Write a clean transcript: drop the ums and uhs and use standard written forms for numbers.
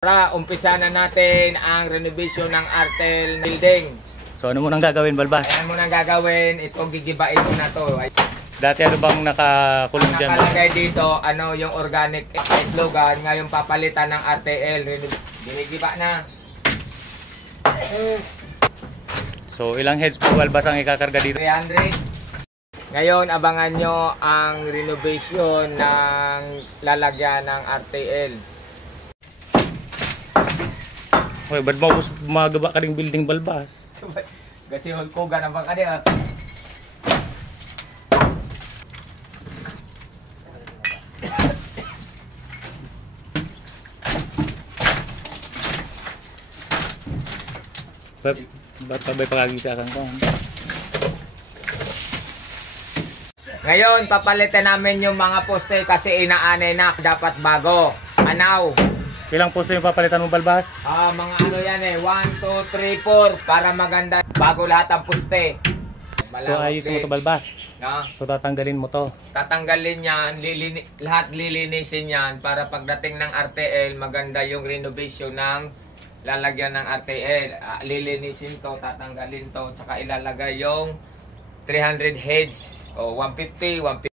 Tara, umpisa na natin ang renovation ng Artel building. So ano mo nang gagawin, Balbas? Ayan mo nang gagawin, itong gigibain mo na to. Dati ano bang nakakulong dyan? Nakalagay dito, ano yung organic itlogan, ngayon papalitan ng RTL. Ginigiba na. So ilang heads po, Balbas, ang ikakarga dito? 300. Ngayon, abangan nyo ang renovation ng lalagyan ng RTL. Hoy, ba't mo magaba ka rin building, Balbas? Kasi hulkugan ang bangka niya. Ba't tabay pakagisakan ko? Ngayon, papalitan namin yung mga poste kasi inaanay na. Dapat bago. Anaw. Ilang poste yung papalitan mo, Balbas? Mga ano yan eh. 1, 2, 3, 4. Para maganda. Bago lahat ang poste. So ayos mo to, Balbas? No? So tatanggalin mo to? Tatanggalin yan. Lahat lilinisin yan. Para pagdating ng RTL, maganda yung renovation ng lalagyan ng RTL. Lilinisin to, tatanggalin to. Tsaka ilalagay yung 300 heads. O 150, 150.